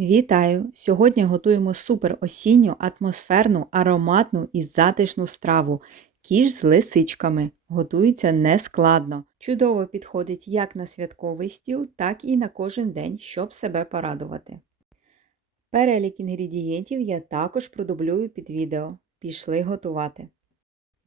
Вітаю! Сьогодні готуємо супер осінню, атмосферну, ароматну і затишну страву. Кіш з лисичками. Готується нескладно. Чудово підходить як на святковий стіл, так і на кожен день, щоб себе порадувати. Перелік інгредієнтів я також продублюю під відео. Пішли готувати.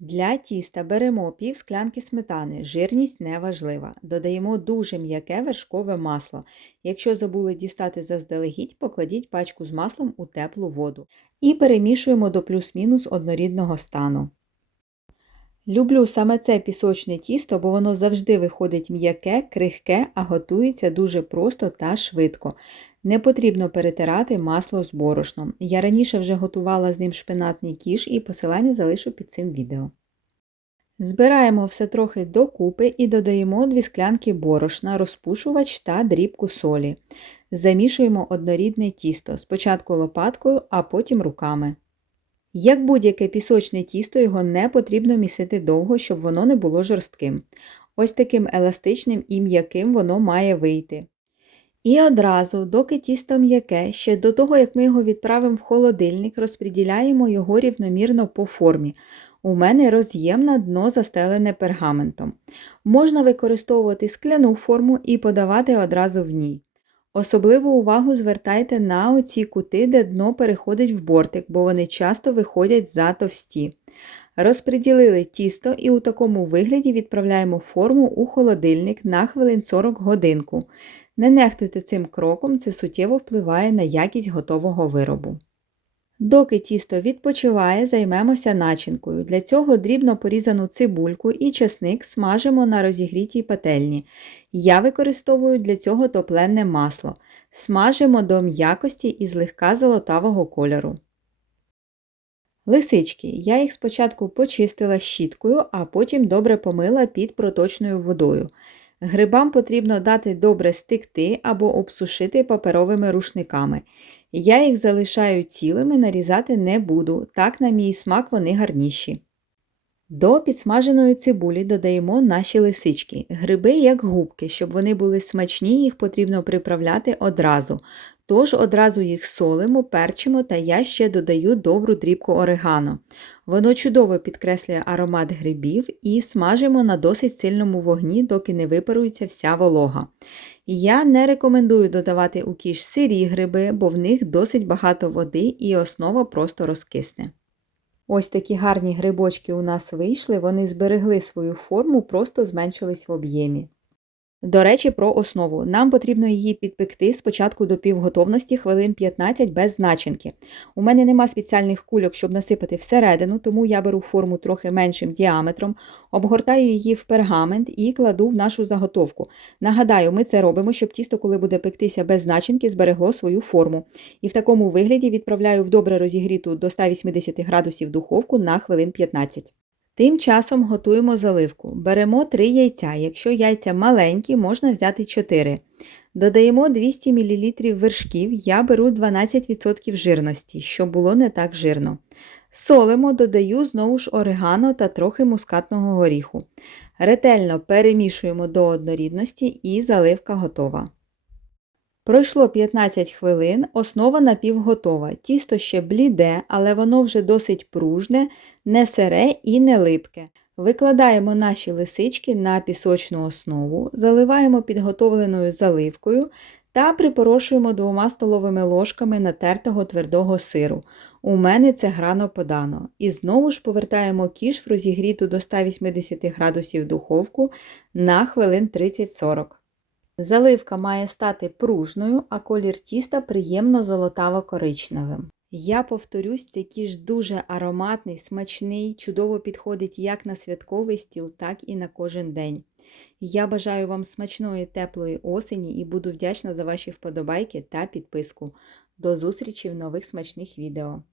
Для тіста беремо пів склянки сметани, жирність не важлива. Додаємо дуже м'яке вершкове масло. Якщо забули дістати заздалегідь, покладіть пачку з маслом у теплу воду. І перемішуємо до плюс-мінус однорідного стану. Люблю саме це пісочне тісто, бо воно завжди виходить м'яке, крихке, а готується дуже просто та швидко. Не потрібно перетирати масло з борошном. Я раніше вже готувала з ним шпинатний кіш і посилання залишу під цим відео. Збираємо все трохи докупи і додаємо 2 склянки борошна, розпушувач та дрібку солі. Замішуємо однорідне тісто, спочатку лопаткою, а потім руками. Як будь-яке пісочне тісто, його не потрібно місити довго, щоб воно не було жорстким. Ось таким еластичним і м'яким воно має вийти. І одразу, доки тісто м'яке, ще до того, як ми його відправимо в холодильник, розподіляємо його рівномірно по формі. У мене роз'ємне дно застелене пергаментом. Можна використовувати скляну форму і подавати одразу в ній. Особливу увагу звертайте на оці кути, де дно переходить в бортик, бо вони часто виходять за товсті. Розподілили тісто і у такому вигляді відправляємо форму у холодильник на хвилин 40 годинку. Не нехтуйте цим кроком, це суттєво впливає на якість готового виробу. Доки тісто відпочиває, займемося начинкою. Для цього дрібно порізану цибульку і чесник смажимо на розігрітій пательні. Я використовую для цього топлене масло. Смажимо до м'якості і злегка золотавого кольору. Лисички. Я їх спочатку почистила щіткою, а потім добре помила під проточною водою. Грибам потрібно дати добре стикти або обсушити паперовими рушниками. Я їх залишаю цілими, нарізати не буду, так, на мій смак, вони гарніші. До підсмаженої цибулі додаємо наші лисички, гриби як губки, щоб вони були смачні, їх потрібно приправляти одразу. Тож одразу їх солимо, перчимо та я ще додаю добру дрібку орегано. Воно чудово підкреслює аромат грибів і смажимо на досить сильному вогні, доки не випарується вся волога. Я не рекомендую додавати у кіш сирі гриби, бо в них досить багато води і основа просто розкисне. Ось такі гарні грибочки у нас вийшли, вони зберегли свою форму, просто зменшились в об'ємі. До речі, про основу. Нам потрібно її підпекти спочатку до півготовності хвилин 15 без начинки. У мене нема спеціальних кульок, щоб насипати всередину, тому я беру форму трохи меншим діаметром, обгортаю її в пергамент і кладу в нашу заготовку. Нагадаю, ми це робимо, щоб тісто, коли буде пектися без начинки, зберегло свою форму. І в такому вигляді відправляю в добре розігріту до 180 градусів духовку на хвилин 15. Тим часом готуємо заливку. Беремо 3 яйця. Якщо яйця маленькі, можна взяти 4. Додаємо 200 мл вершків, я беру 12% жирності, щоб було не так жирно. Солимо, додаю знову ж орегано та трохи мускатного горіху. Ретельно перемішуємо до однорідності і заливка готова. Пройшло 15 хвилин, основа напівготова. Тісто ще бліде, але воно вже досить пружне, не сире і не липке. Викладаємо наші лисички на пісочну основу, заливаємо підготовленою заливкою та припорошуємо двома столовими ложками натертого твердого сиру. У мене це грано подано. І знову ж повертаємо кіш в розігріту до 180 градусів духовку на хвилин 30-40. Заливка має стати пружною, а колір тіста приємно золотаво-коричневим. Я повторюсь, цей кіш дуже ароматний, смачний, чудово підходить як на святковий стіл, так і на кожен день. Я бажаю вам смачної теплої осені і буду вдячна за ваші вподобайки та підписку. До зустрічі в нових смачних відео!